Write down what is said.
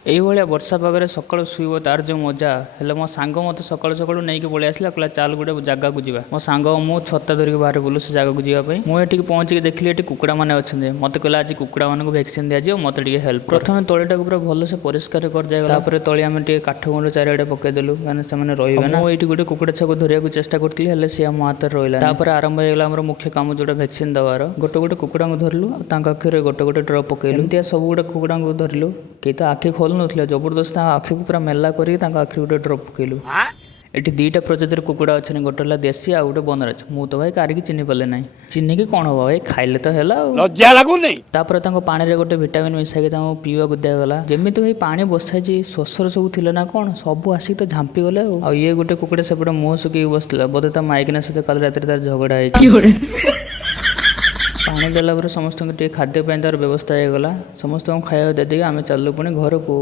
এইଭଳିଆ ବର୍ଷା ପାଗରେ ସକାଳୁ ଶୋଇବ ତାର ଯେଉଁ ମଜା। ହେଲେ ମୋ ସାଙ୍ଗ ମୋତେ ସକାଳୁ ସକାଳୁ ନେଇକି ପଳେଇ ଆସିଲା, କହିଲା ଚାଲ ଗୋଟେ ଜାଗାକୁ ଯିବା। ମୋ ସାଙ୍ଗ ମୁଁ ଛତା ଧରିକି ବାହାରେ ବୁଲୁ ସେ ଜାଗାକୁ ଯିବା ପାଇଁ। ମୁଁ ଏଠିକି ପହଞ୍ଚିକି ଦେଖିଲି ଏଠି କୁକୁଡ଼ାମାନେ ଅଛନ୍ତି। ମୋତେ କହିଲା ଆଜି କୁକୁଡ଼ାମାନଙ୍କୁ ଭ୍ୟାକ୍ସିନ୍ ଦିଆଯିବ, ମୋତେ ଟିକେ ହେଲ୍ପ। ପ୍ରଥମେ ତଳିଟାକୁ ପୁରା ଭଲସେ ପରିଷ୍କାର କରିଦିଆଗଲା। ତାପରେ ତଳି ଆମେ ଟିକେ କାଠ ଗୁଣ୍ଡ ଚାରିଆଡ଼େ ପକେଇଦେଲୁ, କାରଣ ସେମାନେ ରହିବେ ନା। ମୁଁ ଏଇଠି ଗୋଟେ କୁକୁଡ଼ା ଛୁଆକୁ ଧରିବାକୁ ଚେଷ୍ଟା କରୁଥିଲି, ହେଲେ ସିଏ ମୋ ହାତରେ ରହିଲା। ତାପରେ ଆରମ୍ଭ ହେଇଗଲା ଆମର ମୁଖ୍ୟ କାମ, ଯୋଉଟା ଭ୍ୟାକ୍ସିନ୍ ଦେବାର। ଗୋଟେ ଗୋଟେ କୁକୁଡ଼ାଙ୍କୁ ଧରିଲୁ, ତାଙ୍କ ଆଖିରେ ଗୋଟେ ଗୋଟେ ଡ୍ରପ୍ ପକେଇଲୁ। ଏମିତିଆ ସବୁ ଗୋଟେ କୁକୁଡ଼ାଙ୍କୁ ଧରିଲୁ, କେହି ତ ଆଖି ଖୋଲୁନଥିଲେ, ଜବରଦସ୍ତ ତାଙ୍କ ଆଖିକୁ ପୁରା ମେଲା କରିକି ତାଙ୍କ ଆଖିରେ ଗୋଟେ ଡ୍ରପ୍ ପକେଇଲୁ। ଏଠି ଦୁଇଟା ପ୍ରଜାତିର କୁକୁଡ଼ା ଅଛନ୍ତି, ଗୋଟେ ହେଲା ଦେଶୀ ଆଉ ଗୋଟେ ବନରାଜ। ମୁଁ ତ ଭାଇ କାରିକି ଚିହ୍ନି ପାରିଲି ନାହିଁ। ଚିହ୍ନିକି କ'ଣ ହବ ଭାଇ, ଖାଇଲେ ତ ହେଲା ଆଉ। ଲଜ୍ଜା ଲାଗୁନି? ତାପରେ ତାଙ୍କ ପାଣିରେ ଗୋଟେ ଭିଟାମିନ୍ ମିଶାଇକି ତାଙ୍କୁ ପିଇବାକୁ ଦିଆଗଲା। ଯେମିତି ଭାଇ ପାଣି ବସାଇଛି, ଶୋଷରେ ସବୁ ଥିଲେ ନା କ'ଣ, ସବୁ ଆସିକି ତ ଝାମ୍ପି ଗଲେ ଆଉ ଇଏ ଗୋଟେ କୁକୁଡ଼ା ସେପଟେ ମୁହଁ ଶୁଖିକି ବସିଥିଲା, ବୋଧେ ତା ମାଇକିନା ସହିତ କାଲି ରାତିରେ ତାର ଝଗଡ଼ା ହେଇଛି। ପାଣି ଦେଲା ପରେ ସମସ୍ତଙ୍କୁ ଟିକେ ଖାଦ୍ୟ ପାଇଁ ତାର ବ୍ୟବସ୍ଥା ହେଇଗଲା। ସମସ୍ତଙ୍କୁ ଖାଇବାକୁ ଦେଇଦେଇକି ଆମେ ଚାଲିଲୁ ପୁଣି ଘରକୁ।